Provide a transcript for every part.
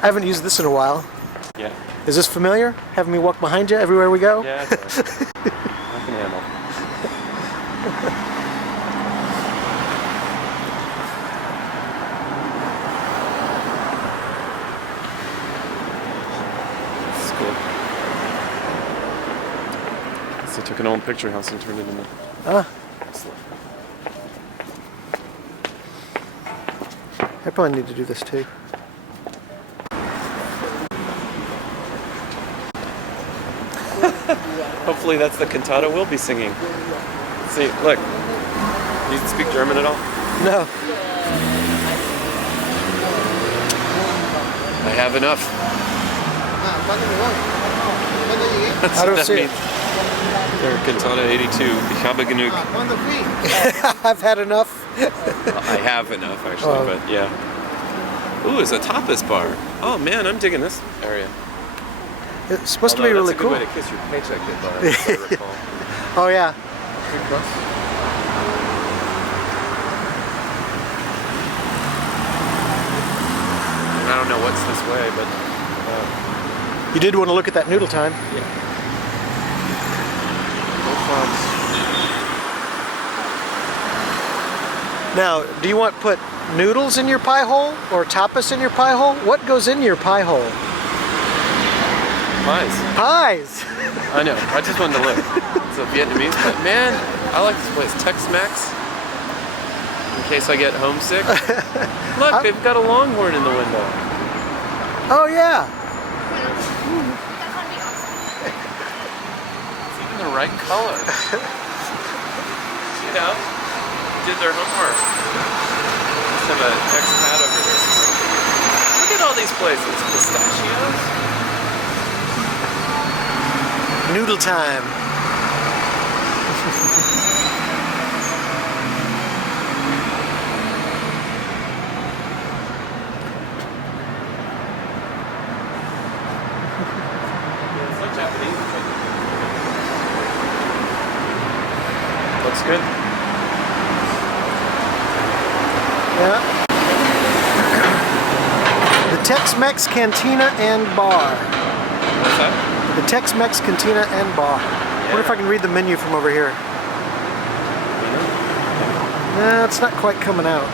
I haven't used this in a while. Yeah. Is this familiar? Having me walk behind you everywhere we go? Yeah, it's all right. I can handle. This is cool. So I took an old picture house and turned it into. I probably need to do this too. Hopefully that's the cantata we'll be singing. See, look. You speak German at all? No. I have enough. I don't see it. Or cantata 82. Ich habe genug. I've had enough. I have enough, actually, but yeah. Ooh, it's a tapas bar. Oh man, I'm digging this area. It's supposed to be really cool. That's a good way to kiss your paycheck goodbye, if I recall. Oh yeah. I don't know what's this way, but You did want to look at that noodle time. yeah. No frogs. Now, do you want to put noodles in your pie hole or tapas in your pie hole? What goes in your pie hole? Pies. Pies! I know. I just wanted to look. It's a Vietnamese place. Man, I like this place. Tex-Mex. In case I get homesick. Look, they've got a longhorn in the window. Oh yeah. It's even the right color. You know, did their homework. Let's have an expat over here. Look at all these places. Pistachios. Noodle time. It's not Japanese. Looks good. Yeah. The Tex-Mex Cantina and Bar. What's that? The Tex-Mex Cantina and Bar. I wonder if I can read the menu from over here. Nah, it's not quite coming out.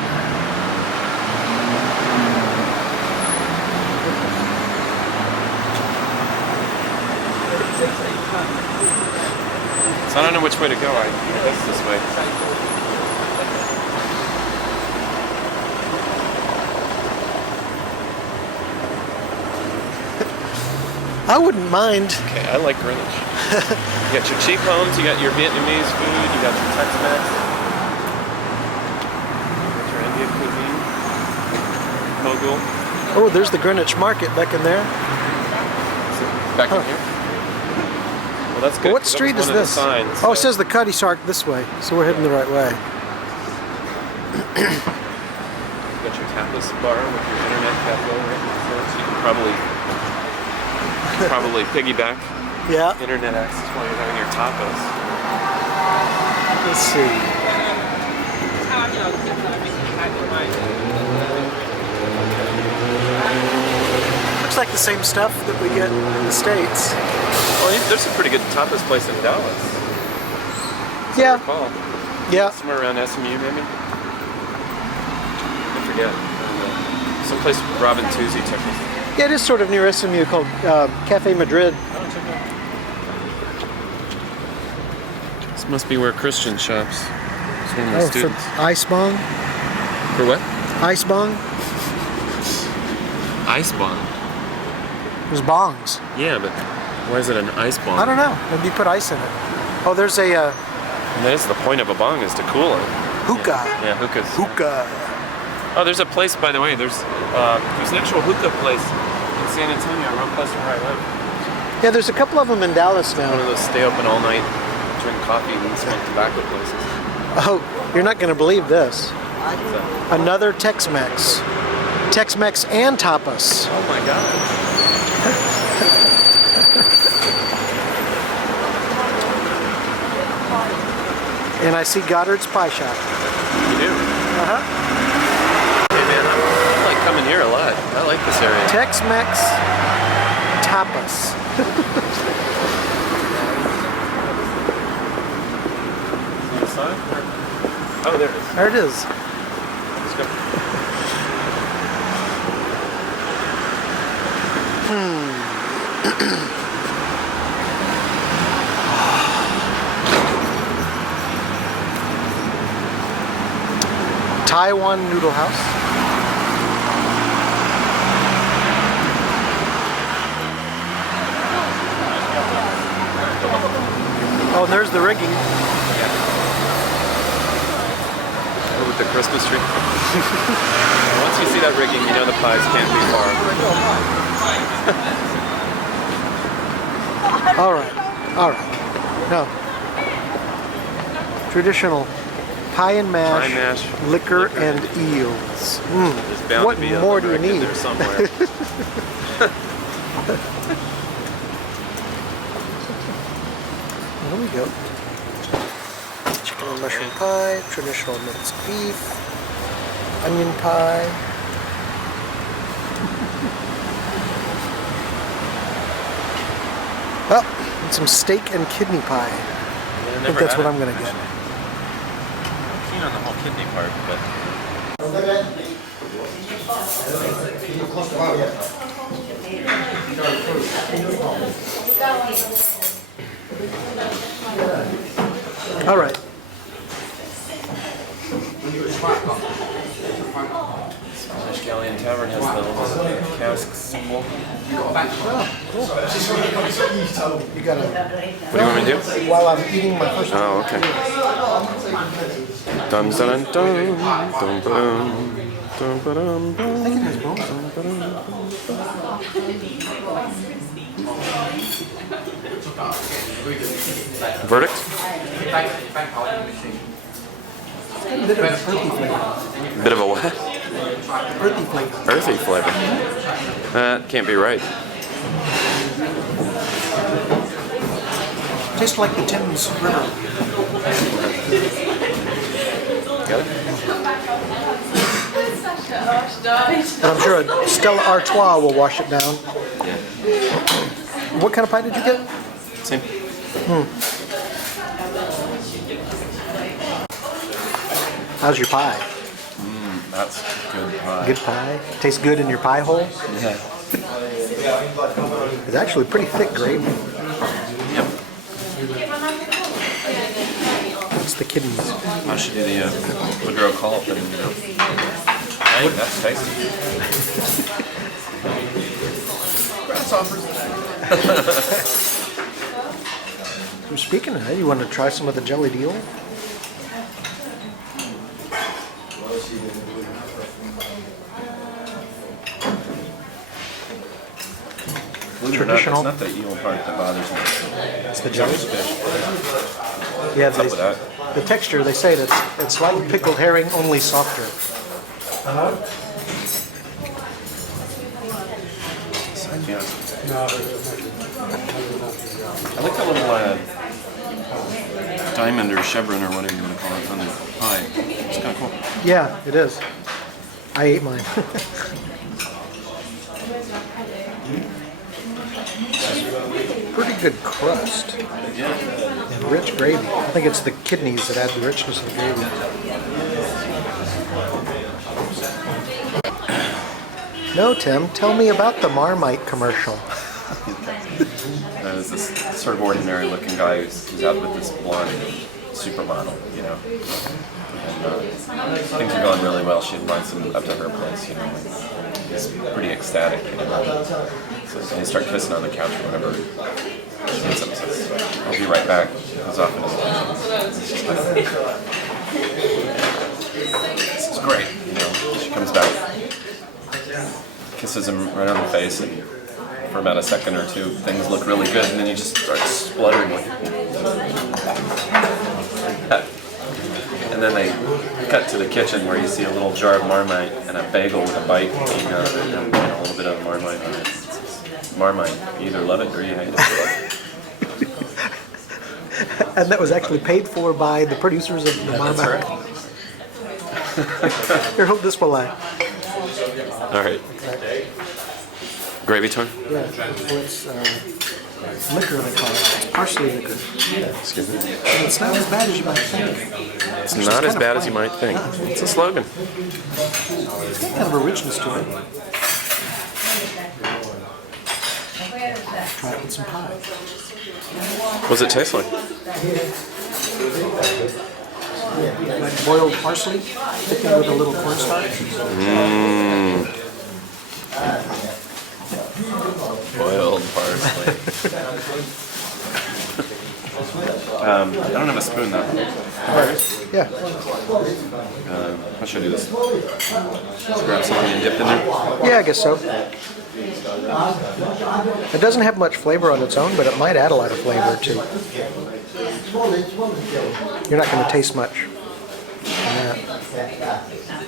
So I don't know which way to go. I guess this way. I wouldn't mind. Okay, I like Greenwich. You got your cheap homes, you got your Vietnamese food, you got your Tex-Mex, you got your Indian cuisine, Mogul. Oh, there's the Greenwich Market back in there. Back in here? Well, that's good. Well, what street is this? Signs, oh, it says the Cutty Sark this way, so we're heading the right way. You got your tapas bar with your internet cafe right next door, so you can probably piggyback internet access while you're having your tacos. Let's see. Looks like the same stuff that we get in the States. Well, there's a pretty good tapas place in Dallas. Yeah. Yeah. Somewhere around SMU, maybe? I forget. Someplace Robin Tuesday took us. Yeah, it is sort of near SMU called Cafe Madrid. This must be where Christian shops. It's one of the students. For Ice Bong? For what? Ice Bong? Ice bong? There's bongs. Yeah, but why is it an ice bong? I don't know. Maybe you put ice in it. Oh, there's a... And that is the point of a bong, is to cool it. Hookah. Yeah, hookahs. Hookah. Oh, there's a place, by the way, there's an actual hookah place in San Antonio, real close to where I live. Yeah, there's a couple of them in Dallas now. One of those stay open all night, drink coffee, and smoke tobacco places. Oh, you're not going to believe this. So, Another Tex-Mex. Tex-Mex and tapas. oh my God. And I see Goddard's Pie Shop. You do? Uh-huh. Hey man, I'm like coming here a lot. I like this area. Tex-Mex tapas. Oh, there it is. There it is. Let's go. Taiwan Noodle House. Oh, and there's the rigging. Oh, with the Christmas tree. Once you see that rigging, you know the pies can't be far. All right. No. Traditional pie and mash, Pie mash, liquor, and eels. There's bound What to be a more do you American need? there somewhere. There we go. Chicken and mushroom pie, traditional minced beef, onion pie. Oh, and some steak and kidney pie. I think that's what I'm gonna get. Keen on the whole kidney part, but All right. Spanish Galleon Tavern has the little cask symbol. You gotta. What do you want me to do? While I'm eating my first. Oh, okay. Dun dun dun dun dun dun dun dun. I think it has bones. Verdict? A bit of earthy flavor. Bit of a what? Earthy flavor. Earthy flavor. That can't be right. Tastes like the Thames River. Got it? And I'm sure a Stella Artois will wash it down. Yeah. What kind of pie did you get? Same. How's your pie? That's good pie. Good pie? Tastes good in your pie hole? Yeah. It's actually pretty thick gravy. Yep. It's the kidneys. I should do the Woodrow call-up and, hey, that's tasty. Grasshoppers. So speaking of that, you want to try some of the jelly deal? Believe it or not, it's not the eel part that bothers me. It's the jelly. Fish. Yeah, What's up with that? the texture, they say that it's like pickled herring, only softer. Yeah. I like that little diamond or chevron or whatever you want to call it on the pie. It's kind of cool. Yeah, it is. I ate mine. Pretty good crust Yeah. and rich gravy. I think it's the kidneys that add the richness of the gravy. No, Tim, tell me about the Marmite commercial. There's this sort of ordinary looking guy who's out with this blonde supermodel, you know. And things are going really well. She invites him up to her place, you know. He's pretty ecstatic, you know. So they start kissing on the couch or whatever. She hits him and says, "I'll be right back." He goes off in his kitchen. It's just like, this is great, you know. She comes back, kisses him right on the face, and for about a second or two, things look really good, and then he just starts spluttering like. And then they cut to the kitchen where you see a little jar of Marmite and a bagel with a bite eaten out of it, and a little bit of Marmite on it. Marmite, you either love it or you hate it. And that was actually paid for by the producers of the Marmite. That's right. Here, hold this while I All right. Gravy time? Yeah. Well, it's liquor, they call it. Parsley liquor. Excuse me. And it's not as bad as you might think. It's not as bad as you might think. It's a slogan. It's got kind of a richness to it. Try it with some pie. What does it taste like? Like boiled parsley, thickened with a little cornstarch. Boiled parsley. I don't have a spoon though. Yeah. How should I do this? Just grab something and dip in there? Yeah, I guess so. It doesn't have much flavor on its own, but it might add a lot of flavor too. You're not going to taste much in that.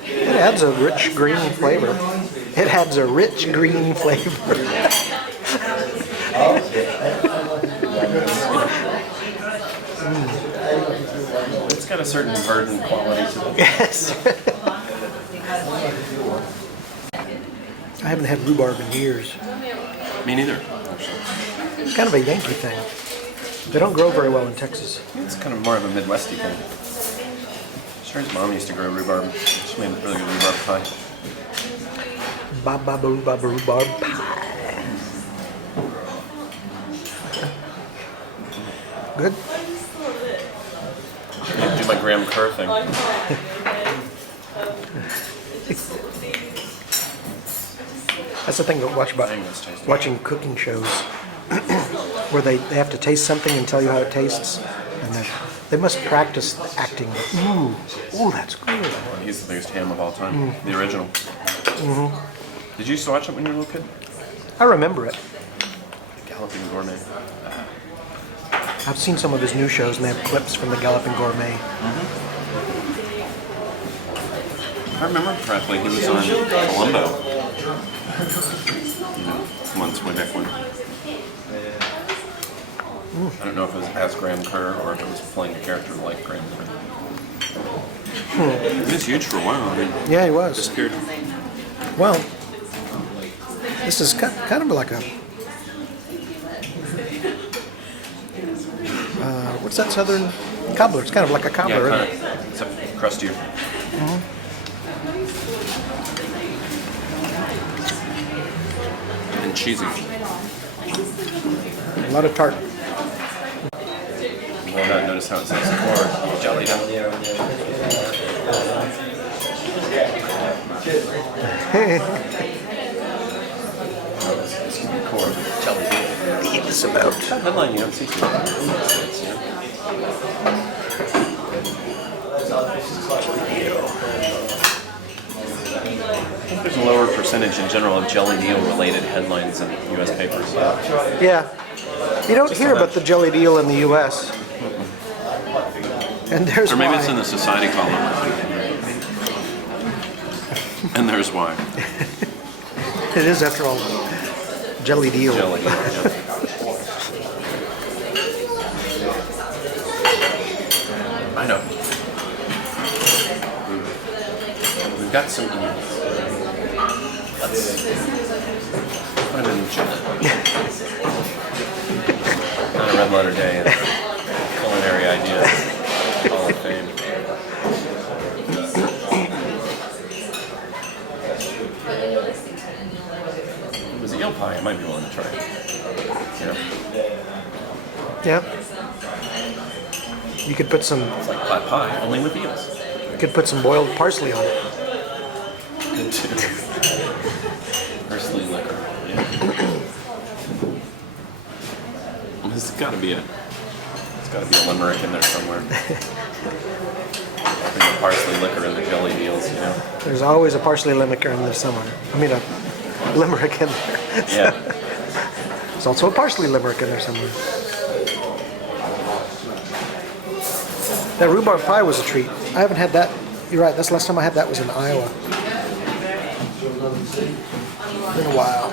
It adds a rich green flavor. It adds a rich green flavor. It's got a certain verdant quality to it. Yes. I haven't had rhubarb in years. Me neither, actually. It's kind of a Yankee thing. They don't grow very well in Texas. It's kind of more of a Midwesty thing. Sherry's mom used to grow rhubarb. She made a really good rhubarb pie. Rhubarb pie. Good? I do my Graham Kerr thing. That's the thing to watch about watching cooking shows, where they have to taste something and tell you how it tastes, and they must practice acting. Ooh, that's good. Well, he's the biggest ham of all time. The original. Did you used to watch it when you were a little kid? I remember it. Galloping Gourmet. I've seen some of his new shows, and they have clips from the Galloping Gourmet. If I remember correctly, he was on Columbo. Months way back when. I don't know if it was as Graham Kerr or if it was playing a character like Graham Kerr. He was huge for a while. I mean, Yeah, he was. disappeared. Well, this is kind of like a... what's that southern cobbler? It's kind of like a cobbler, Yeah, isn't kind it? of. Except crustier. And cheesy. A lot of tart. Walnut, notice how it says core jelly down. Excuse me, core jelly down. It's about... That headline you don't see too much. I think there's a lower percentage in general of jelly deal related headlines in U.S. papers. Yeah. You don't hear about the jelly deal in the U.S. And there's Or maybe why. it's in the society column. And there's why. It is, after all, jelly deal. Jelly deal, yeah. I know. We've got some eels. Let's put them in the jar. Not a red letter day in culinary ideas. Hall of Fame. If it was eel pie, I might be willing to try it. You know? Yeah. You could put some... It's like pot pie, only with eels. You could put some boiled parsley on it. Good too. Parsley liquor. Yeah. There's got to be a limerick in there somewhere. Bring the parsley liquor and the jelly deals, you know. There's always a parsley liquor in there somewhere. I mean, a limerick in there. Yeah. There's also a parsley limerick in there somewhere. That rhubarb pie was a treat. I haven't had that. You're right. That's the last time I had that was in Iowa. Been a while.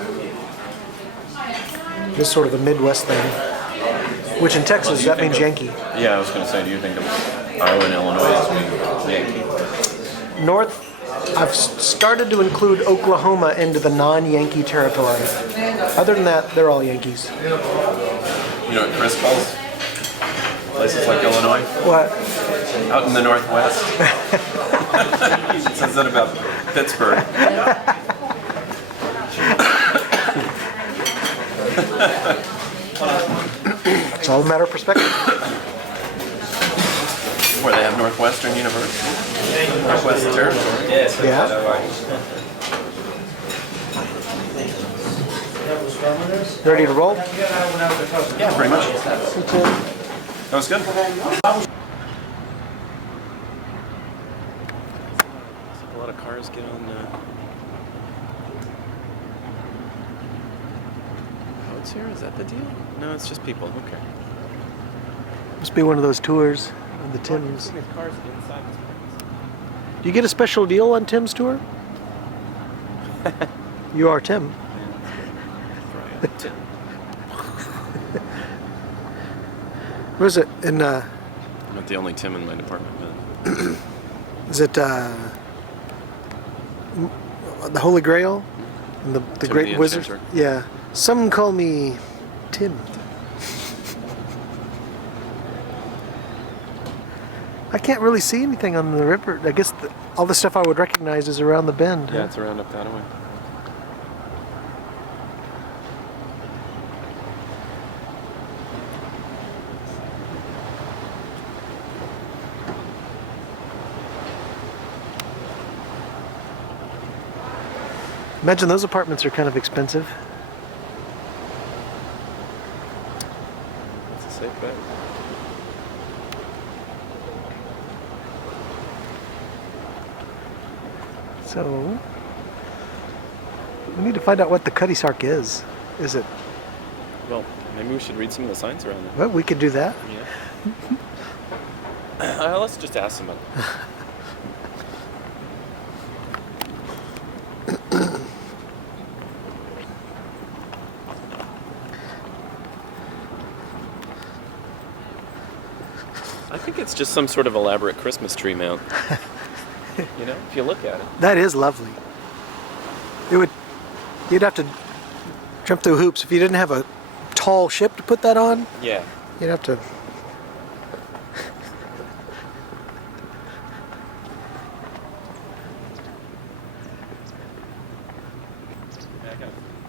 This is sort of a Midwest thing. Which in Texas, that means Yankee. Yeah, I was going to say, do you think of Iowa and Illinois as being Yankee? North I've started to include Oklahoma into the non-Yankee territory. Other than that, they're all Yankees. You know what Chris calls places like Illinois? What? Out in the Northwest. It says that about Pittsburgh. It's all a matter of perspective. Where they have Northwestern University. Northwest Territory. Yeah. Ready to roll? Yeah, pretty much. That was good. A lot of cars get on boats here? Is that the deal? No, it's just people. Okay. Must be one of those tours on the Thames. Do you get a special deal on Tim's tour? You are Tim. Tim. Where is it? In I'm not the only Tim in my department, but is it the Holy Grail and the Tim Great the Wizard? Enchanter. Yeah. Some call me Tim. I can't really see anything on the river. I guess all the stuff I would recognize is around the bend. yeah, it's around up that way. Imagine those apartments are kind of expensive. That's a safe bet. So we need to find out what the Cutty Sark is. Is it? Well, maybe we should read some of the signs around there. Well, we could do that. Yeah. Let's just ask somebody. I think it's just some sort of elaborate Christmas tree mount. You know, if you look at it. That is lovely. You'd have to jump through hoops if you didn't have a tall ship to put that on. Yeah. You'd have to.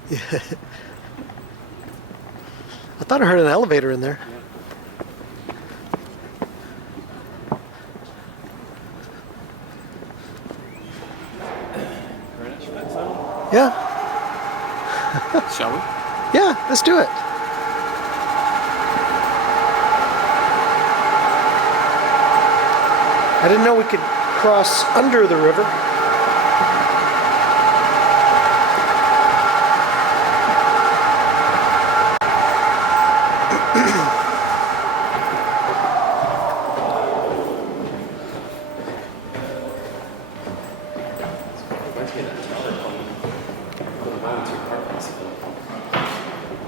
Yeah. I thought I heard an elevator in there. Yeah. Shall we? Yeah, let's do it. I didn't know we could cross under the river.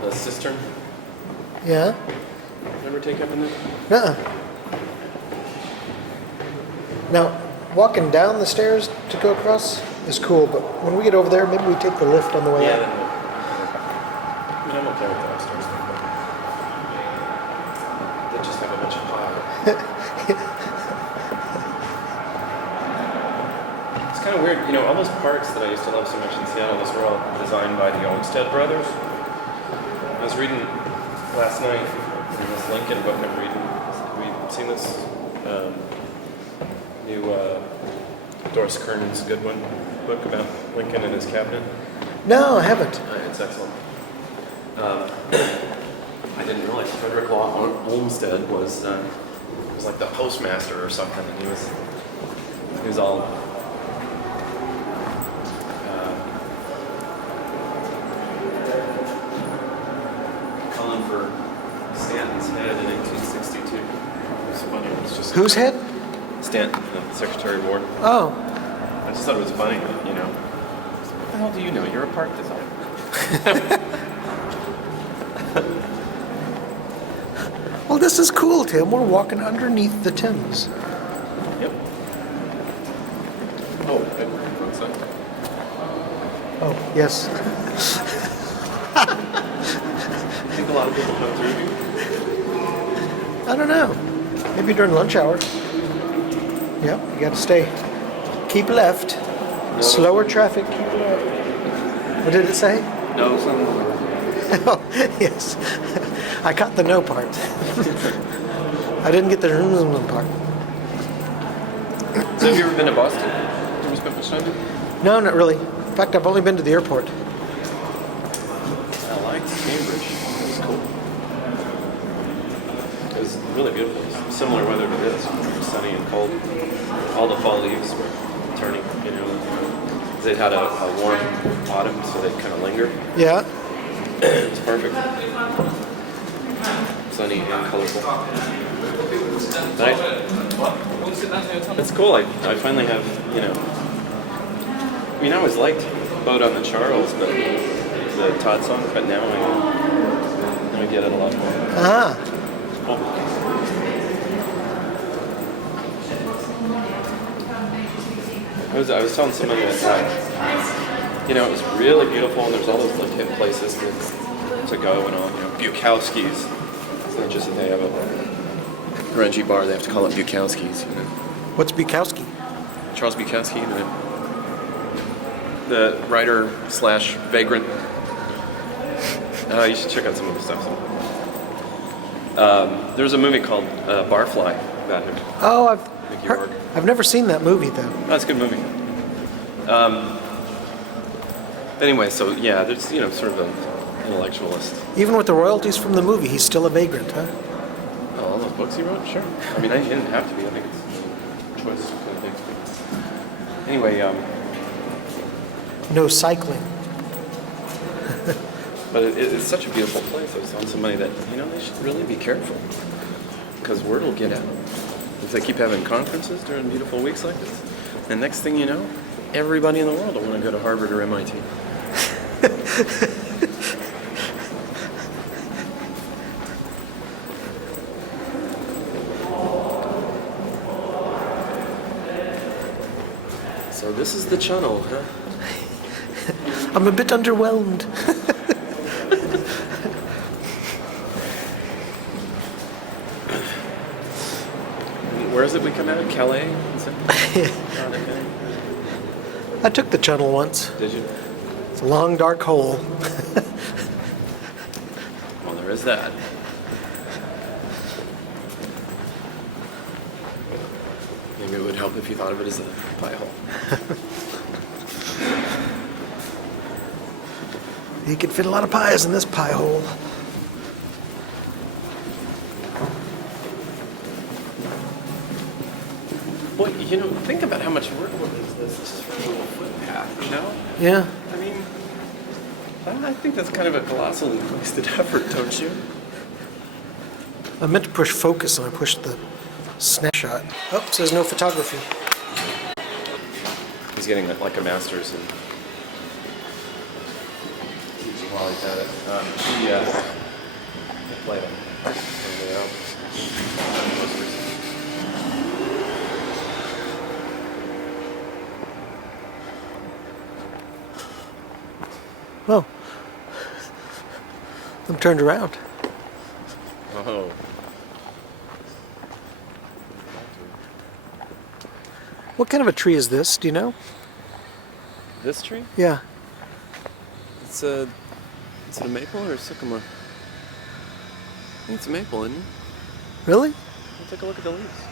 The cistern. Yeah. Ever take up in there? Nuh-uh. Now, walking down the stairs to go across is cool, but when we get over there, maybe we take the lift on the way Yeah. up. I mean, I'm okay with the upstairs thing, but they just have a bunch of pile. It's kind of weird, you know, all those parks that I used to love so much in Seattle, those were all designed by the Olmsted brothers. I was reading last night in this Lincoln book I'm reading. Have you seen this new Doris Kearns Goodwin book about Lincoln and his cabinet? No, I haven't. It's excellent. I didn't realize Frederick Law Olmsted was like the postmaster or something, and he was all calling for Stanton's head in 1862. It was funny. It was just Whose head? Stanton, the Secretary of War. Oh. I just thought it was funny, you know. What the hell do you know? You're a park designer. Well, this is cool, Tim. We're walking underneath the Thames. Yep. Oh, Oh, yes. I think a lot of people come through here. I don't know. Maybe during lunch hour. Yep, you got to stay. Keep left. Slower traffic, keep left. What did it say? No, it's not. Oh, yes. I caught the no part. I didn't get the part. So have you ever been to Boston? Have you spent much time there? No, not really. In fact, I've only been to the airport. I liked Cambridge. It was cool. It was really beautiful. It's similar weather to this. Sunny and cold. All the fall leaves were turning, you know. They'd had a warm autumn, so they'd kind of linger. Yeah. It's perfect. Sunny and colorful. It's cool. I finally have, you know. I mean, I always liked Boat on the Charles, but the Todd song, but now I get it a lot more. Ah. Cool. I was telling somebody that, you know, it was really beautiful, and there's all those like hip places to go and all, you know, Bukowski's. It's not just that they have a grungy bar; they have to call it Bukowski's. You know, What's Bukowski? Charles Bukowski, the writer slash vagrant. You should check out some of the stuff. There's a movie called Barfly about him. Oh, Mickey Rourke. I've never seen that movie, though. That's a good movie. Anyway, so yeah, there's, you know, sort of an intellectualist. Even with the royalties from the movie, he's still a vagrant, huh? Oh, all those books he wrote? Sure. I mean, he didn't have to be. I think it's a choice kind of thing. Anyway, No cycling. but it's such a beautiful place. I was telling somebody that, you know, they should really be careful, because word will get out. If they keep having conferences during beautiful weeks like this, and next thing you know, everybody in the world will want to go to Harvard or MIT. So this is the channel, huh? I'm a bit underwhelmed. Where is it we come out of? Calais? Is it? I took the tunnel once. Did you? It's a long, dark hole. Well, there is that. Maybe it would help if you thought of it as a pie hole. You could fit a lot of pies in this pie hole. Well, you know, think about how much work is this. This is for a little footpath, you know? Yeah. I mean, I think that's kind of a colossally wasted effort, don't you? I meant to push focus and I pushed the snapshot. Oh, it says no photography. He's getting like a master's in teaching while he's at it. Played him. Oh. I'm turned around. Oh. What kind of a tree is this? Do you know? This tree? Yeah. Is it a maple or a sycamore? I think it's a maple, isn't it? Really? Take a look at the leaves.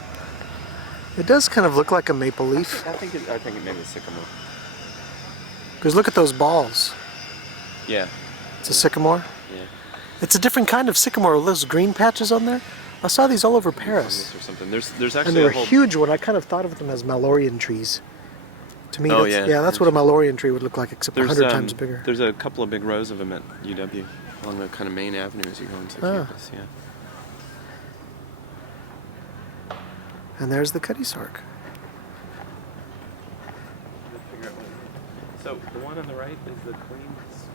It does kind of look like a maple leaf. I think it may be a sycamore. Because look at those balls. Yeah. It's a sycamore? Yeah. It's a different kind of sycamore with those green patches on there. I saw these all over Paris. Or something. There's actually And they were a whole... huge one. I kind of thought of them as Mallorean trees. To me, Oh, that's, yeah. that's what a Mallorean tree would look like, except 100 times bigger. There's a couple of big rows of them at UW along the kind of main avenue as you go into campus. Yeah. And there's the Cutty Sark. So the one on the right is the Queen's.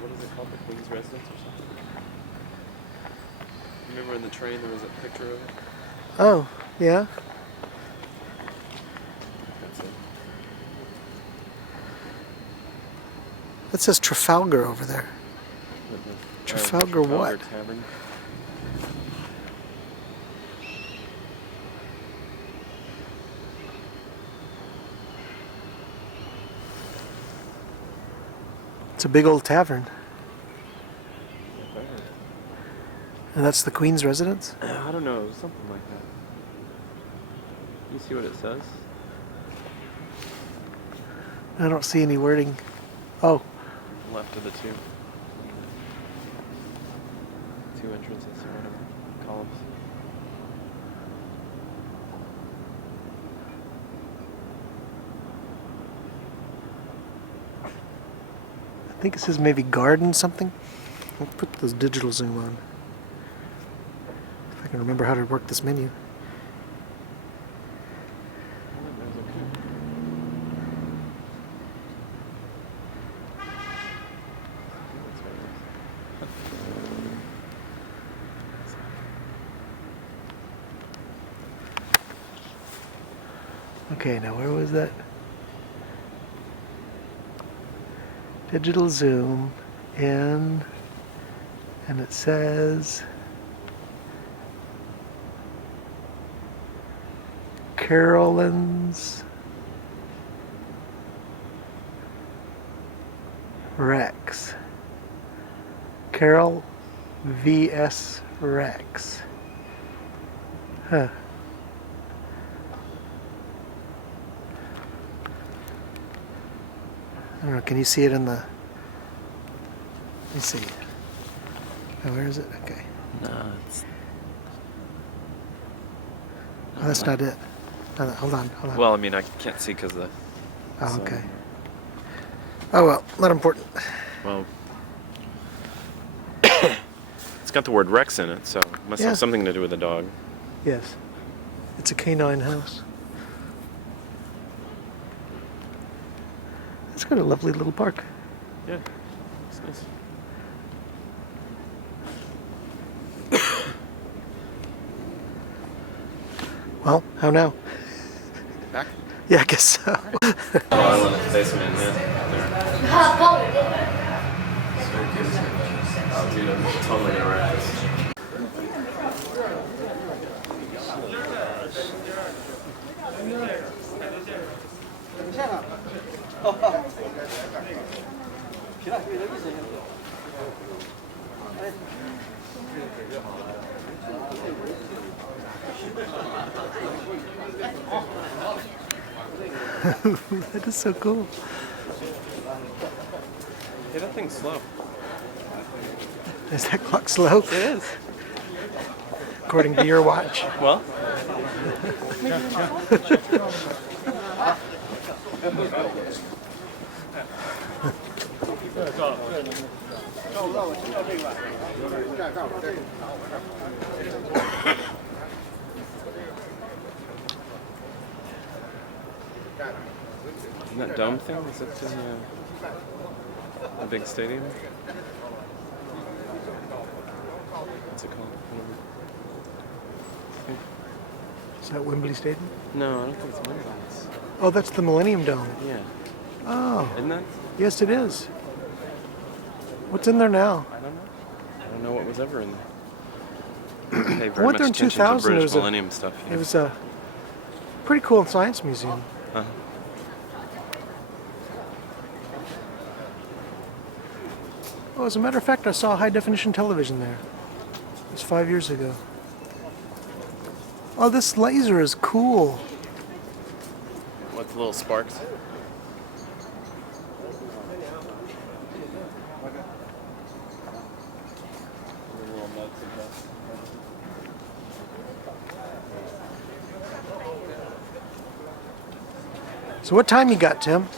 What is it called? The Queen's Residence or something? Remember in the train there was a picture of it? Oh, yeah. That's it. That says Trafalgar over there. Trafalgar what? Tavern. It's a big old tavern. And that's the Queen's residence? I don't know, something like that. You see what it says? I don't see any wording. Oh, Left of the two entrances or whatever, columns. I think it says maybe garden something. I'll put those digital zoom on. If I can remember how to work this menu. Okay, now where was that? Digital zoom in, and it says Carolyn's Rex. Carol VS Rex. Huh. I don't know, can you see it in the... Let me see. Oh, where is it? Okay. No, it's... Oh, that's not it. No, hold on. Well, I mean, I can't see because the... Oh, sun. okay. Oh, well, not important. Well... It's got the word Rex in it, so it must Yeah. have something to do with the dog. Yes. It's a canine house. It's got a lovely little park. Yeah, it's nice. Well, how now? Back? Yeah, I guess so. Oh, I wanted to say something, yeah. Oh, dude, I'm totally gonna wreck this. That is so cool. Hey, that thing's slow. Is that clock slow? It is. According to your watch. Well. Isn't that dome thing? Is that the big stadium? What's it called? Is that Wembley Stadium? No, I don't think it's Wembley. Oh, that's the Millennium Dome. Yeah. Oh, Isn't that? yes it is. What's in there now? I don't know. I don't know what was ever in there. Pay I very went there in much attention to 2000. It British was Millennium stuff. It was a pretty cool science museum. Uh-huh. Oh, as a matter of fact, I saw high definition television there. It was 5 years ago. Oh, this laser is cool. What's the little sparks? So what time you got, Tim?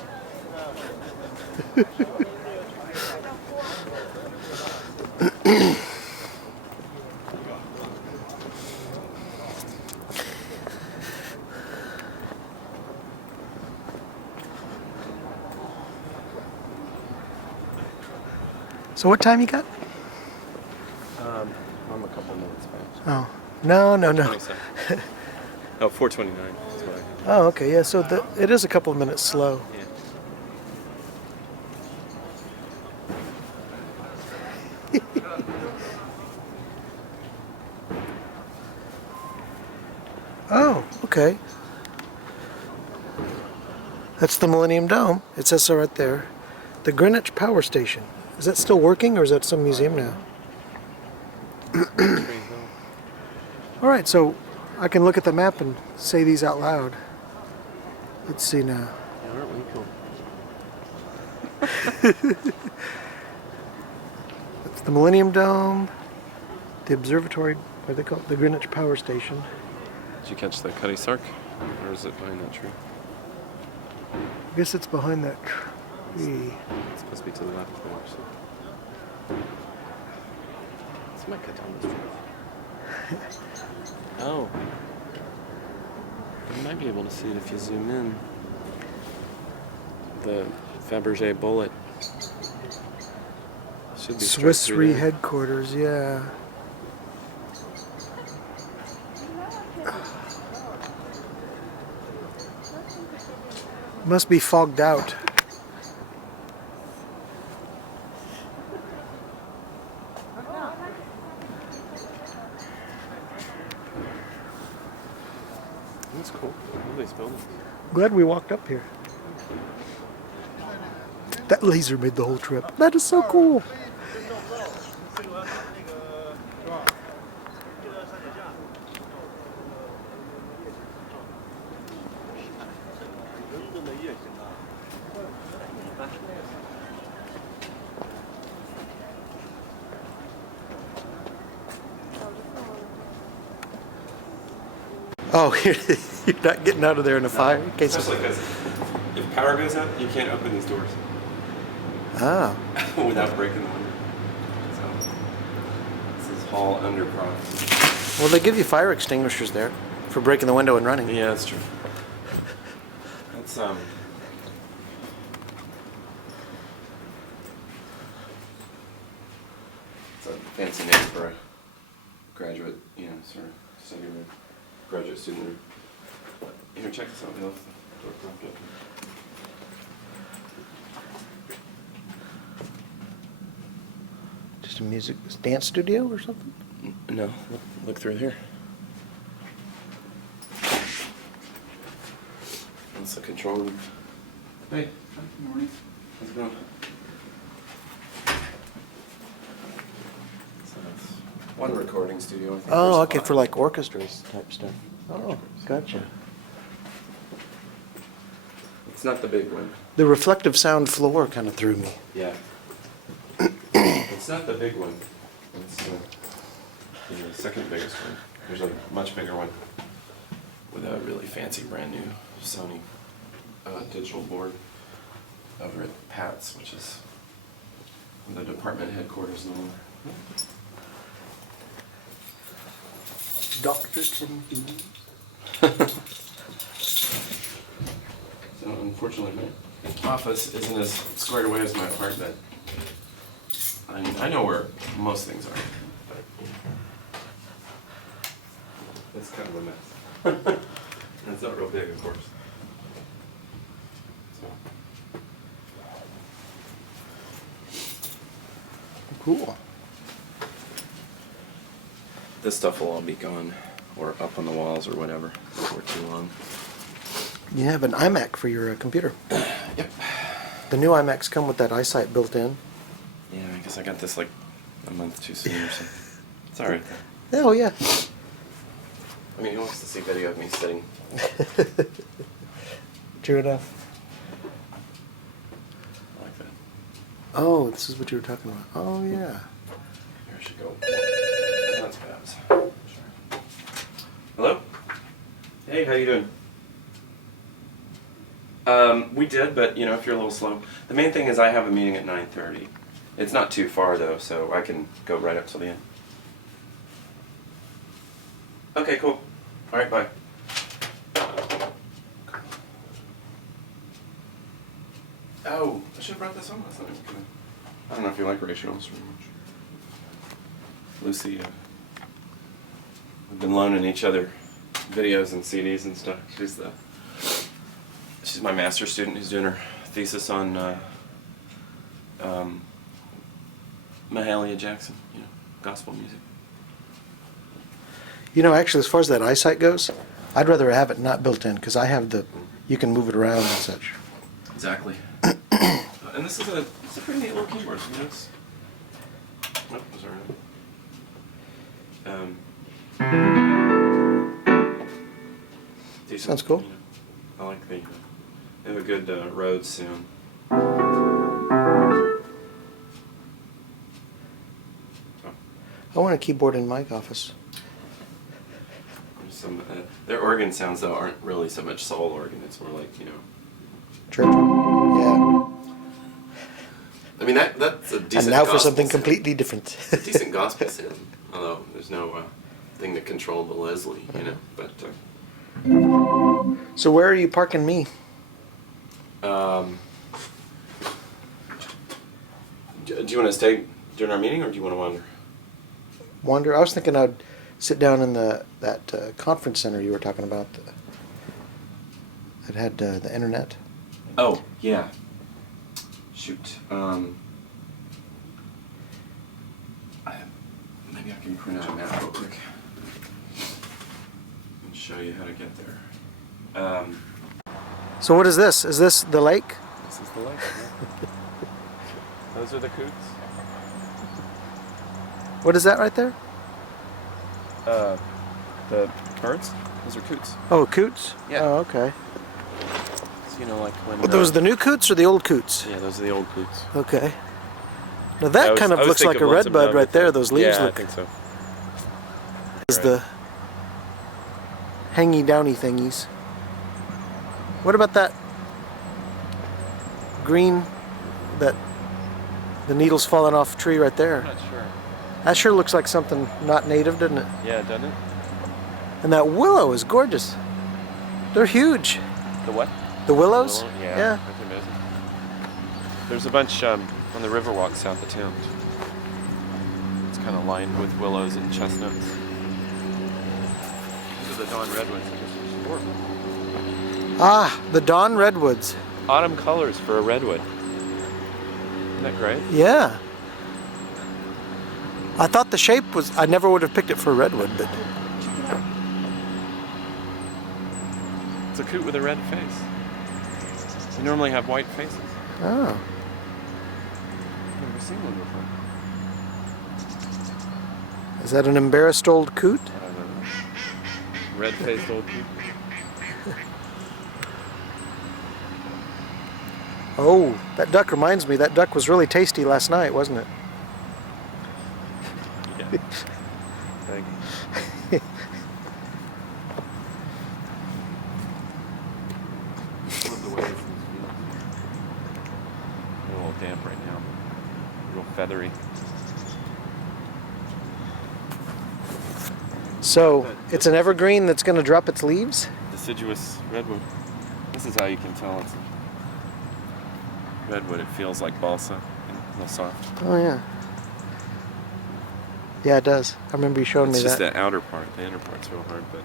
So what time you got? I'm a couple minutes back. Oh, no. 27. Oh, 4:29 is what I have. Oh, okay, yeah, so it is a couple of minutes slow. Yeah. Oh, okay. That's the Millennium Dome. It says so right there. The Greenwich Power Station. Is that still working, or is that some museum now? All right, so I can look at the map and say these out loud. Let's see now. Yeah, aren't we cool? That's the Millennium Dome, the observatory, what they call it, the Greenwich Power Station. Did you catch the Cutty Sark? Or is it behind that tree? I guess it's behind that tree. It's supposed to be to the left there, so. This might cut down this tree. Oh. You might be able to see it if you zoom in. The Fabergé bullet. Should be straight Swiss through Re there. headquarters, yeah. Must be fogged out. That's cool. Nobody's building. Glad we walked up here. That laser made the whole trip. That is so cool. Oh, you're not getting out of there in a fire in case of... Especially because if power goes out, you can't open these doors Ah. without breaking the window. So this is hall under product. Well, they give you fire extinguishers there for breaking the window and running. Yeah, that's true. That's it's a fancy name for a graduate, sort of study room, graduate student room. Here, check this out. We left the door propped open. Just a music dance studio or something? No, look through here. That's the control room. Hey, good morning. How's it going? So that's one recording studio. I think Oh, there's okay, five. for like orchestras type stuff. Oh, gotcha. It's not the big one. The reflective sound floor kind of threw me. Yeah. It's not the big one. It's the second biggest one. There's a much bigger one with a really fancy brand new Sony digital board over at Pat's, which is the department headquarters no longer. Dr. Tim So unfortunately, my office isn't as squared away as my apartment. I mean, I know where most things are, but it's kind of a mess. And it's not real big, of course. So. Cool. This stuff will all be gone, or up on the walls, or whatever, before too long. You have an iMac for your computer. Yep. The new iMacs come with that iSight built in. Yeah, I guess I got this like a month too soon or something. It's alright. Oh, yeah. I mean, he wants to see video of me sitting. True enough. I like that. Oh, this is what you were talking about. Oh, yeah. Here I should go. That's Babs. Sure. Hello? Hey, how you doing? We did, but if you're a little slow. The main thing is I have a meeting at 9:30. It's not too far though, so I can go right up till the end. Okay, cool. All right, bye. Oh, I should have brought this home last night. I don't know if you like ratios very much. Lucy, we've been loaning each other videos and CDs and stuff. She's my master's student who's doing her thesis on Mahalia Jackson, you know, gospel music. You know, actually, as far as that eyesight goes, I'd rather have it not built in, because I have the, you can move it around and such. Exactly. And this is it's a pretty neat little keyboard. You know, it's, oh, those are decent, Sounds cool. You know, I like the. They have a good Rhodes sound. I want a keyboard in my office. Some their organ sounds though aren't really so much soul organ. It's more like, you know. Church. Yeah. I mean that's a decent. And now for gospel something sound. completely different. It's a decent gospel sound, although there's no thing to control the Leslie, you know. But So where are you parking me? do you want to stay during our meeting, or do you want to wander? Wander. I was thinking I'd sit down in that conference center you were talking about. That had the internet. Oh yeah. Shoot. Maybe I can print out a map real quick and show you how to get there. So what is this? Is this the lake? This is the lake. Yeah. Those are the coots. What is that right there? The birds. Those are coots. Oh, coots? Yeah. Oh, okay. So, you know, like when. Well, those the new coots or the old coots? Yeah, those are the old coots. Okay. Now that kind of looks like a redbud right there. Those leaves yeah, look. I think so. Is the hangy downy thingies. What about that green, that the needles falling off a tree right there? I'm not sure. That sure looks like something not native, doesn't it? Yeah, doesn't it? And that willow is gorgeous. They're huge. The what? The willows? Willow? Yeah. That's amazing. There's a bunch on the Riverwalk south of town. It's kind of lined with willows and chestnuts. These are the Dawn Redwoods. Ah, the Dawn Redwoods. Autumn colors for a redwood. Isn't that great? Yeah. I thought the shape was, I never would have picked it for a redwood, but. It's a coot with a red face. They normally have white faces. Oh. Never seen one before. Is that an embarrassed old coot? I don't know. Red-faced old coot. Oh, that duck reminds me, that duck was really tasty last night, wasn't it? Yeah. Thank you. Love the way this feels. A little damp right now, but real feathery. So, it's an evergreen that's going to drop its leaves? Deciduous redwood. This is how you can tell it's a redwood. It feels like balsa, and a little soft. Oh, yeah. Yeah, it does. I remember you showing me It's just that. the outer part. The inner part's real hard, but.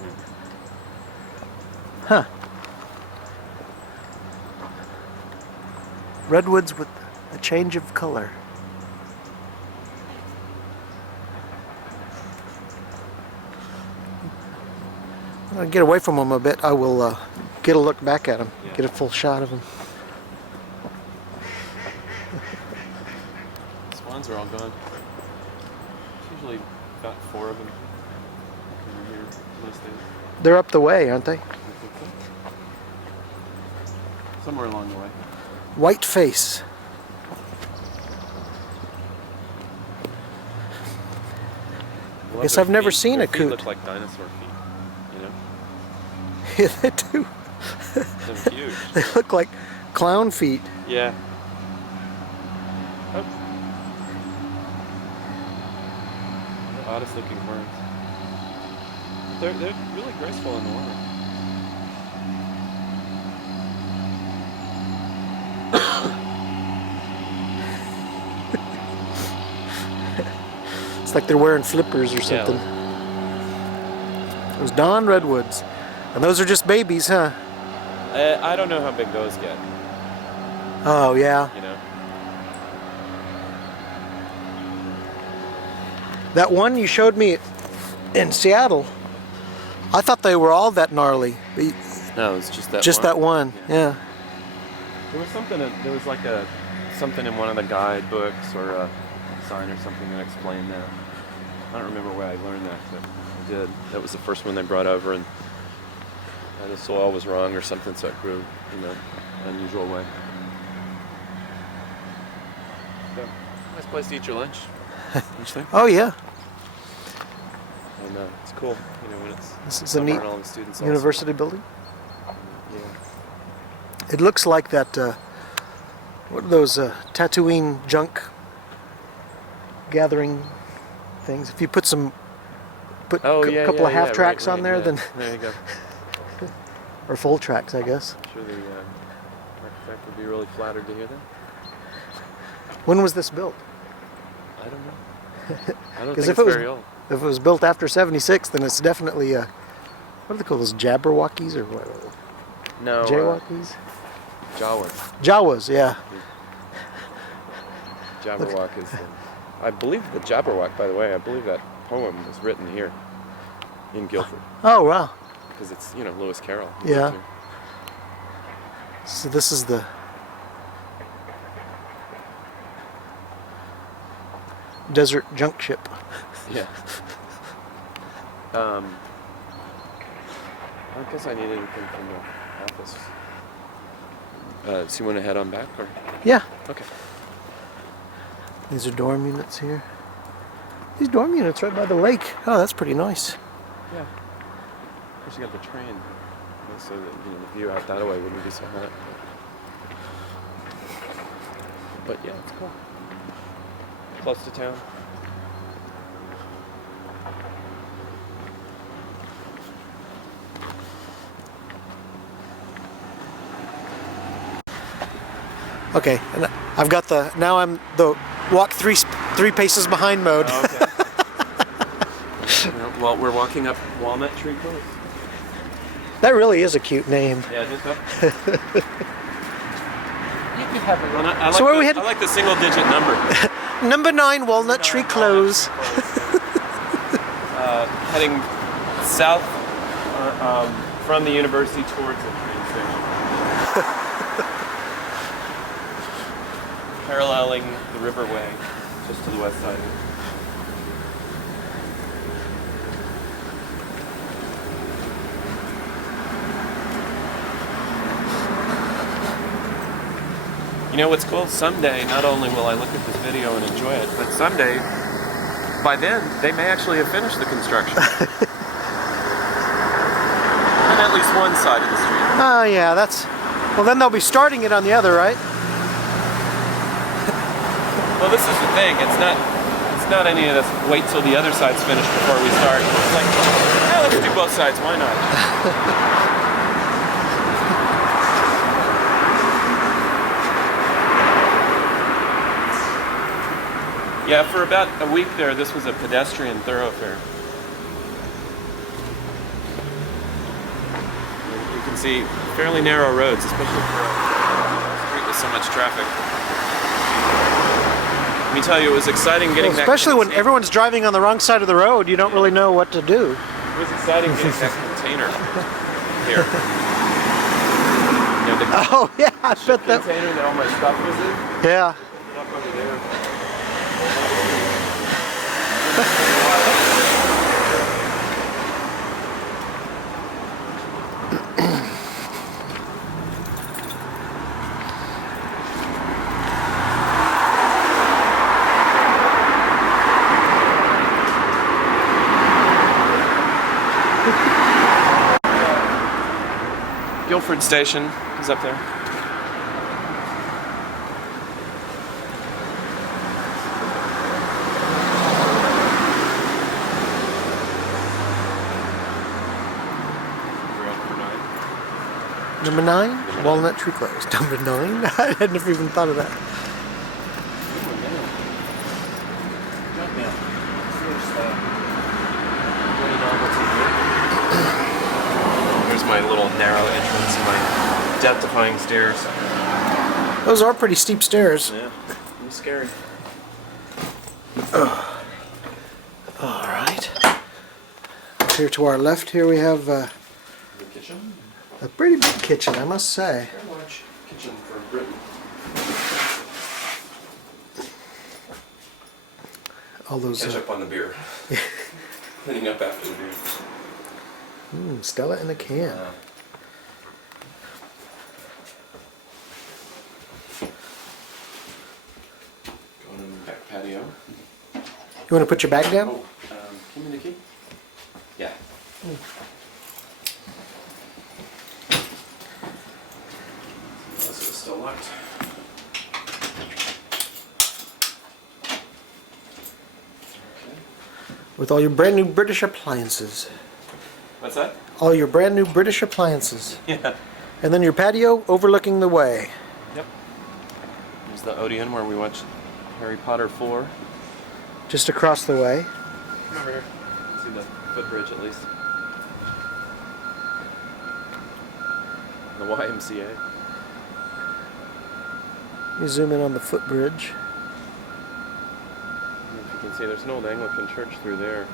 Yeah. Huh. Redwoods with a change of color. When I get away from them a bit, I will get a look back at them, Yeah. get a full shot of them. Swans are all gone. There's usually about 4 of them over here most days. They're up the way, aren't they? I think so. Somewhere along the way. White face. Love Guess their I've never feet. seen Their a feet coot. look like dinosaur feet, you know? Yeah, they do. They're huge. They look like clown feet. Yeah. Oh. The oddest looking birds. But they're really graceful in the water. It's like they're wearing flippers or Yeah. something. Those Dawn Redwoods. And those are just babies, huh? I don't know how big those get, Oh, yeah. you know? That one you showed me in Seattle, I thought they were all that gnarly. No, it's just that. Just one. that one, yeah. There was something. There was like something in one of the guidebooks or a sign or something that explained that. I don't remember where I learned that, but I did. That was the first one they brought over, and the soil was wrong or something, so it grew in an unusual way. So, nice place to eat your lunch. Don't you think? Oh yeah. And it's cool, when it's. This is a summer neat and all the students also. university building. Yeah. It looks like that. What are those Tatooine junk gathering things? If you put a couple of half tracks on there, then there you go. or full tracks, I guess. I'm sure the architect would be really flattered to hear that. When was this built? I don't know. I don't 'Cause think if it's it very old. If it was built after '76, then it's definitely what do they call those, Jabberwockies or what? No. Jaywalkies? Jawas. Jawas, yeah. Jabberwock is. I believe the Jabberwock, by the way. I believe that poem was written here in Guildford Oh wow. because it's Lewis Carroll. Yeah. So this is the desert junk ship. Yeah. I guess I need anything from the office. So you want to head on back, or? Yeah. Okay. These are dorm units here. These dorm units right by the lake. Oh, that's pretty nice. Yeah. Of course, you got the train, so that the view out that way wouldn't be so hot. But yeah, it's cool. Close to town. Okay, and I've got now I'm the walk three paces behind mode. Oh, okay. Well, we're walking up Walnut Tree Close. That really is a cute name. Yeah, just up. I like So where are we headed? I like the single-digit number. Number 9 Walnut Tree Close. Heading south from the university towards the train station. Paralleling the riverway, just to the west side of it. You know what's cool? Someday, not only will I look at this video and enjoy it, but someday, by then, they may actually have finished the construction. On at least one side of the street. Oh yeah, well then they'll be starting it on the other, right? Well, this is the thing. It's not any of this. Wait till the other side's finished before we start. It's like, let's do both sides. Why not? Yeah, for about a week there, this was a pedestrian thoroughfare. You can see fairly narrow roads, especially for a street with so much traffic. Let me tell you, it was exciting getting that. Especially when everyone's driving on the wrong side of the road, you don't really know what to do. It was exciting getting that container here. Oh yeah, I bet that. Container that all my stuff was in. Yeah. Up over there. Guildford Station is up there. Number 9, Walnut Tree Close. Number 9? I had never even thought of that. There's my little narrow entrance and my death-defying stairs. Those are pretty steep stairs. Yeah, pretty scary. All right. Up here to our left here we have The kitchen? a pretty big kitchen, I must say. Very large kitchen for Britain. All those Catch up on the beer. Cleaning up after the beer. Stella in a can. Going in the back patio. You want to put your bag down? Oh, give me the key. Yeah. Unless it was still locked. With all your brand new British appliances. What's that? All your brand new British appliances. Yeah. And then your patio overlooking the way. Yep. There's the Odeon where we watched Harry Potter 4. Just across the way. Come over here. See the footbridge at least. The YMCA. You zoom in on the footbridge. And if you can see, there's an old Anglican church through there.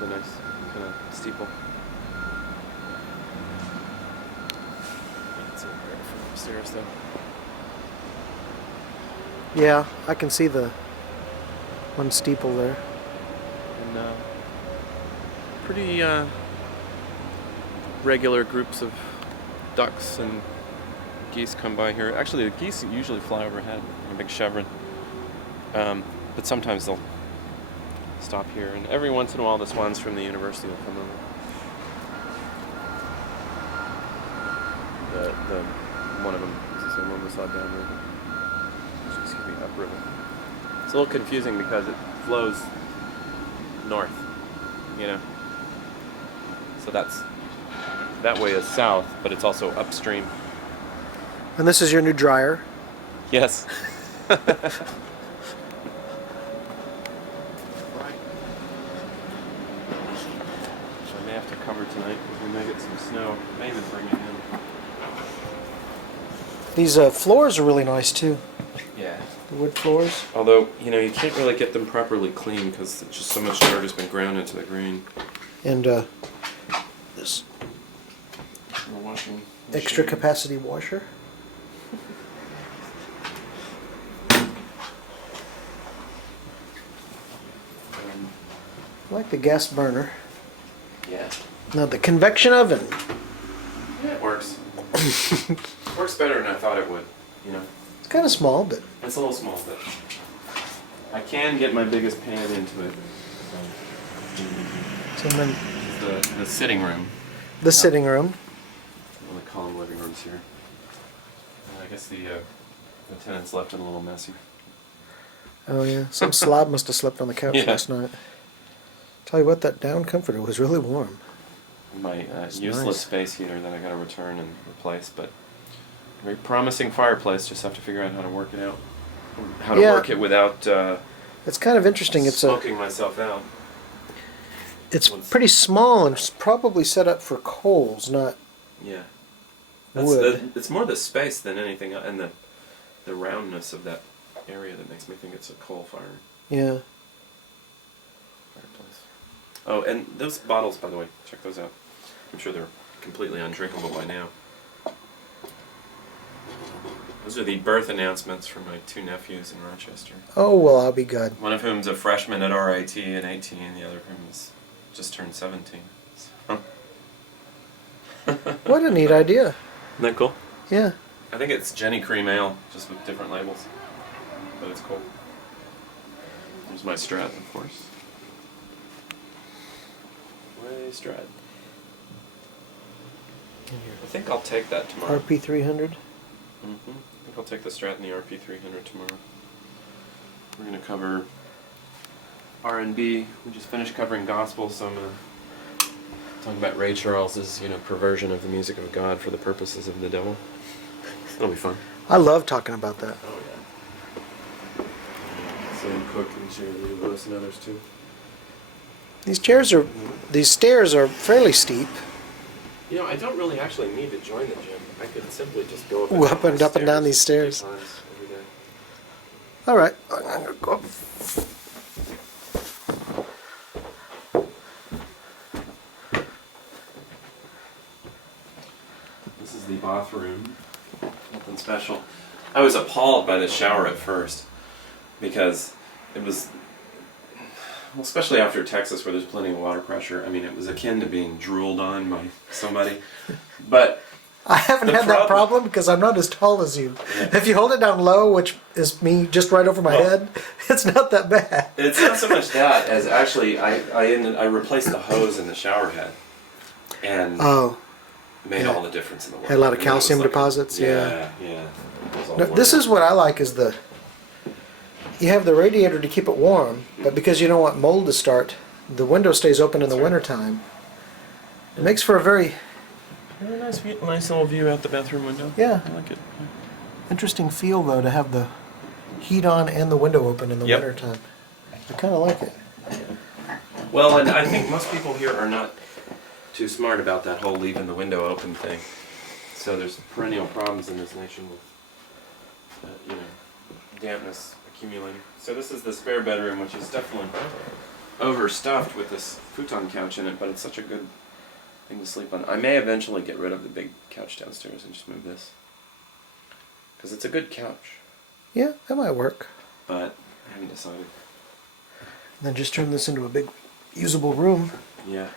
With a nice kind of steeple. You can see it there from upstairs though. Yeah, I can see the one steeple there. And pretty regular groups of ducks and geese come by here. Actually, the geese usually fly overhead in a big chevron. But sometimes they'll stop here. And every once in a while, the swans from the university will come over. The one of them is the same one we saw downriver. Excuse me, upriver. It's a little confusing because it flows north, you know. So that way is south, but it's also upstream. And this is your new dryer. Yes. Right. I may have to cover tonight because we may get some snow. I may even bring it in. These floors are really nice too. Yeah. The wood floors. Although, you know, you can't really get them properly clean because just so much dirt has been ground into the grain. And this We're washing extra machine. capacity washer. I like the gas burner. Yeah. Now the convection oven. Yeah, it works. Works better than I thought it would, you know. It's kind of small, but It's a little small, but I can get my biggest pan into it. so then The sitting room. the sitting room. One of the column living rooms here. I guess the tenants left it a little messy. Oh yeah, some slob must have slept on the couch Yeah. last night. Tell you what, that down comforter was really warm. My It's useless nice. space heater that I got to return and replace, but very promising fireplace. Just have to figure out how to work it out. How to Yeah. work it without It's kind of interesting. It's smoking myself out. it's pretty small and it's probably set up for coals, not Yeah. wood. It's more the space than anything, and the roundness of that area that makes me think it's a coal fire Yeah. fireplace. Oh, and those bottles, by the way, check those out. I'm sure they're completely undrinkable by now. Those are the birth announcements for my two nephews in Rochester. Oh well, I'll be good. One of whom's a freshman at RIT and 18, the other of whom is just turned 17. So. What a neat idea. Isn't that cool? Yeah. I think it's Jenny Cream Ale, just with different labels. But it's cool. There's my Strat, of course. Way Strat. I think I'll take that tomorrow. RP 300. I think I'll take the Strat and the RP 300 tomorrow. We're going to cover R&B. We just finished covering gospel, so I'm going to talk about Ray Charles's, perversion of the music of God for the purposes of the devil. That'll be fun. I love talking about that. Oh yeah. Sam Cooke and Jerry Lee Lewis and others too. These stairs are fairly steep. I don't really actually need to join the gym. I could simply just go up Up and down these stairs. times every day. All right, I'm gonna go up. bathroom. Nothing special. I was appalled by the shower at first because it was, well, especially after Texas where there's plenty of water pressure. I mean, it was akin to being drooled on by somebody. But I haven't had that problem because I'm not as tall as you. Yeah. If you hold it down low, which is me just right over my head, it's not that bad. it's not so much that as actually I replaced the hose in the shower head, and Oh, it made all the difference in the world. had a lot of I mean, it was calcium like deposits. Yeah. It was all No, this is what I like is you have the radiator to keep it warm, but because you don't want mold to start, the window stays open in the wintertime. It makes for a very nice little view out the bathroom window. Yeah. I like it. interesting feel, though, to have the heat on and the window open in the Yep. wintertime. I kind of like it. Well, and I think most people here are not too smart about that whole leaving the window open thing. So there's perennial problems in this nation with, dampness accumulating. So this is the spare bedroom, which is definitely overstuffed with this futon couch in it, but it's such a good thing to sleep on. I may eventually get rid of the big couch downstairs and just move this. Because it's a good couch, Yeah, that might work. but I haven't decided. And then just turn this into a big usable room. Yeah.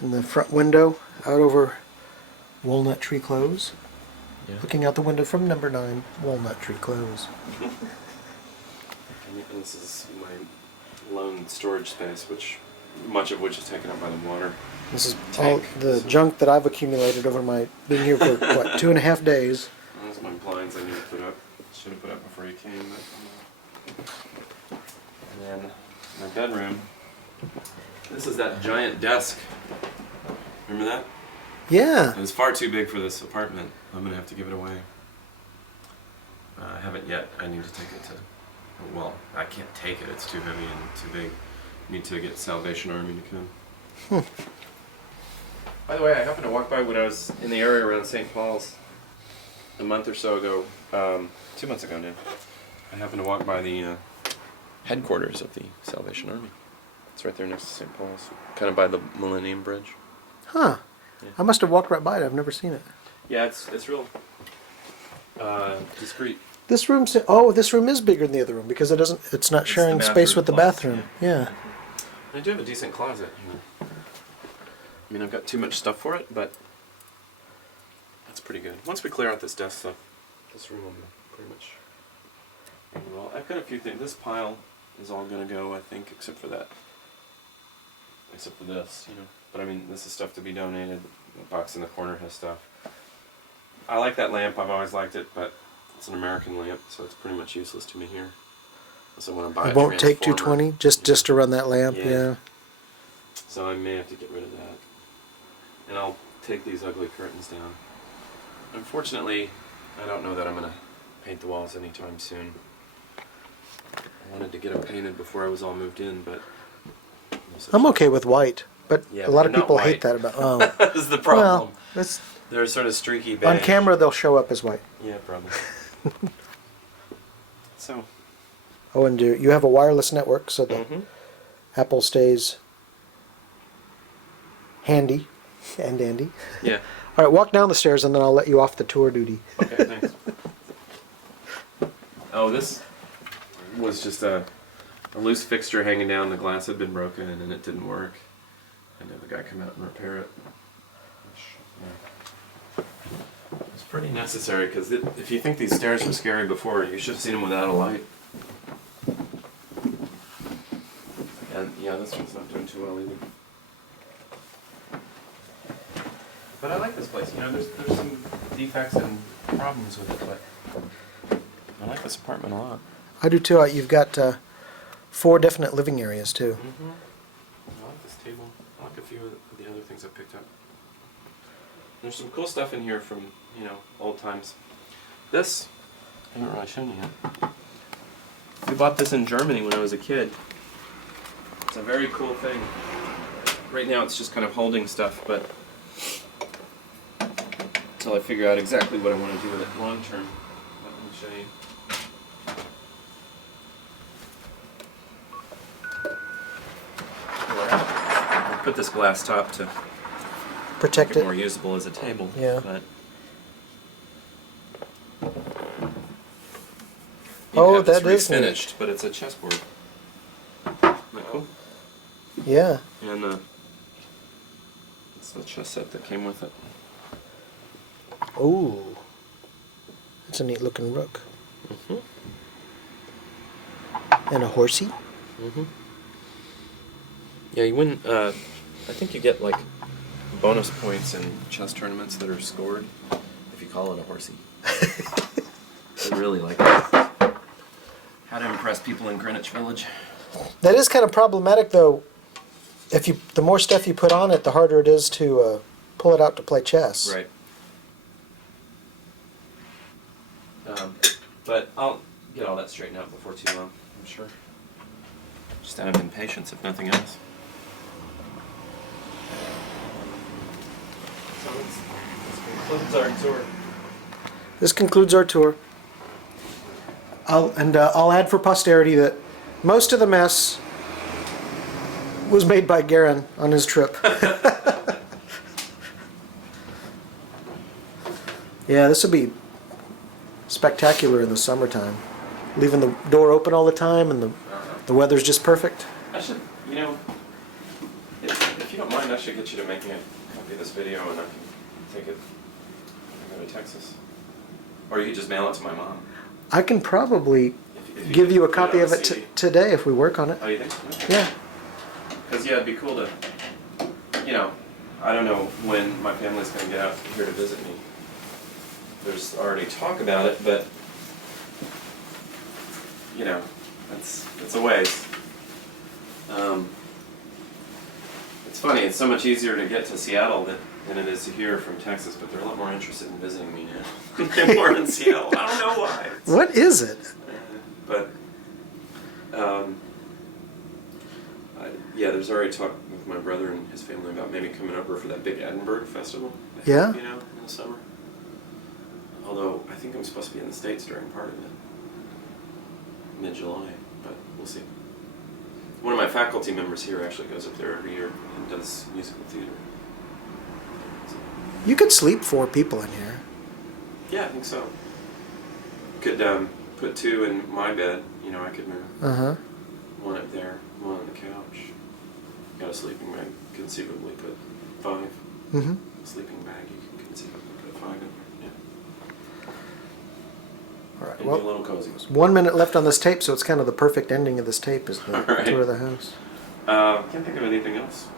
And the front window out over Walnut Tree Close. Yeah. Looking out the window from number 9, Walnut Tree Close. And this is my lone storage space, much of which is taken up by the water. This is all the junk that I've accumulated over my being here for, what, 2.5 days. Those are my blinds I need to put up. Should have put up before you came. But, and then my bedroom. This is that giant desk. Remember that? Yeah. It was far too big for this apartment. I'm going to have to give it away. I haven't yet. I need to take it to... Well, I can't take it. It's too heavy and too big. I need to get Salvation Army to come. By the way, I happened to walk by when I was in the area around St. Paul's a month or so ago. 2 months ago now. I happened to walk by the headquarters of the Salvation Army. It's right there next to St. Paul's. Kind of by the Millennium Bridge. Huh. Yeah. I must have walked right by it. I've never seen it. Yeah, it's real discreet. This room is bigger than the other room because it's not It's sharing the space with the bathroom bathroom. closet, Yeah. I do have a decent closet. I mean, I've got too much stuff for it, but that's pretty good. Once we clear out this desk stuff, this room will be pretty much... Well, I've got a few things. This pile is all going to go, I think, except for that. Except for this, But I mean, this is stuff to be donated. The box in the corner has stuff. I like that lamp. I've always liked it, but it's an American lamp, so it's pretty much useless to me here. So when I buy It won't take transformer, 220 just to run that lamp. Yeah. Yeah. So I may have to get rid of that. And I'll take these ugly curtains down. Unfortunately, I don't know that I'm going to paint the walls anytime soon. I wanted to get them painted before I was all moved in, but... I'm okay with white, but Yeah, a lot but of not people white. hate that about. Oh, That is the problem. well, it's, They're sort of streaky beige. on camera they'll show up as white. Yeah, probably. So... Oh, and you have a wireless network, so the Mhm. Apple stays handy and dandy. Yeah. All right, walk down the stairs, and then I'll let you off the tour duty. Okay, thanks. Oh, this was just a loose fixture hanging down. The glass had been broken and it didn't work. I had the guy come out and repair it. Which, it's pretty necessary because if you think these stairs were scary before, you should have seen them without a light. And yeah, this one's not doing too well either. But I like this place. There's some defects and problems with it, but I like this apartment a lot. I do too. You've got 4 definite living areas too. Mm-hmm. I like this table. I like a few of the other things I picked up. There's some cool stuff in here from, old times. This, I haven't really shown you yet. We bought this in Germany when I was a kid. It's a very cool thing. Right now it's just kind of holding stuff, but until I figure out exactly what I want to do with it long term. Let me show you. I put this glass top to Protect make it it. more usable as a table. Yeah. But Oh, have this that is neat. refinished, but it's a chessboard. Isn't that cool? Yeah. And it's the chess set that came with it. Oh, that's a neat looking rook. And a horsey. Yeah, you win. I think you get like bonus points in chess tournaments that are scored if you call it a horsey. I really like that. How to impress people in Greenwich Village. That is kind of problematic, though. The more stuff you put on it, the harder it is to pull it out to play chess. Right. But I'll get all that straightened out before too long, I'm sure. Just out of impatience, if nothing else. So this concludes our tour. This concludes our tour. I'll add for posterity that most of the mess was made by Garen on his trip. Yeah, this would be spectacular in the summertime. Leaving the door open all the time and the weather's just perfect. I should, if you don't mind, I should get you to make me a copy of this video and I can take it when I go to Texas. Or you could just mail it to my mom. I can probably If give you a put it copy on of it CD. today if we work on it. Oh, you think? Okay. Yeah. Because, yeah, it'd be cool to, I don't know when my family's going to get out here to visit me. There's already talk about it, but, it's a ways. It's funny, it's so much easier to get to Seattle than it is to here from Texas, but they're a lot more interested in visiting me now. They're more in Seattle. I don't know why. What is it? But, there's already talk with my brother and his family about maybe coming over for that big Edinburgh festival. Yeah? In the summer. Although, I think I'm supposed to be in the States during part of it. Mid-July, but we'll see. One of my faculty members here actually goes up there every year and does musical theater. So, You could sleep 4 people in here. yeah, I think so. Could put 2 in my bed. I could move. Uh-huh. One up there, one on the couch. Got a sleeping bag. Conceivably put 5. Mm-hmm. Sleeping bag. You can conceivably put 5 in there. Yeah. All right. And be a Well, little cozy. 1 minute left on this tape, so it's kind of the perfect ending of this tape is the All right. tour of the house. Can't think of anything else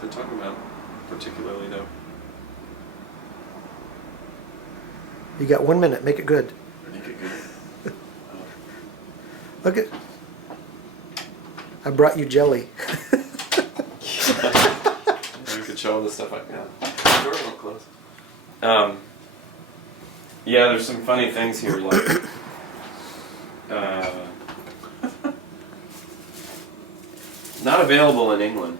to talk about, particularly though. You got 1 minute. Make it good. Make it good. Look at. I brought you jelly. You could show all the stuff I've got. The door won't close. Yeah, there's some funny things here, like not available in England.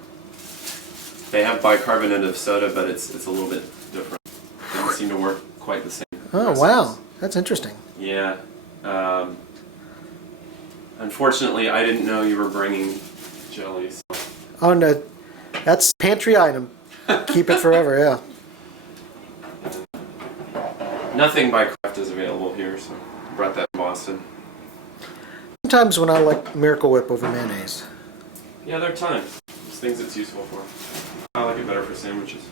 They have bicarbonate of soda, but it's a little bit different. It doesn't seem to work quite the same. Oh, wow. That's interesting. Yeah. Unfortunately, I didn't know you were bringing jellies. Oh, no. That's pantry item. Keep it forever, yeah. Nothing by Kraft is available here, so I brought that in Boston. Sometimes when I like Miracle Whip over mayonnaise. Yeah, there are times. There's things it's useful for. I like it better for sandwiches.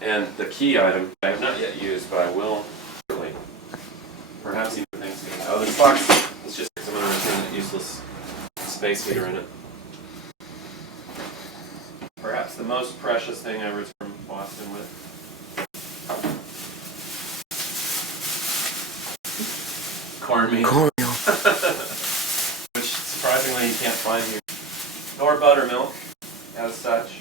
And the key item I have not yet used, but I will shortly. Perhaps even Thanksgiving. Oh, this box is just I'm going to return that useless space heater in it. Perhaps the most precious thing I returned Boston with. Cornmeal. Cornmeal. Which surprisingly you can't find here. Nor buttermilk, as such.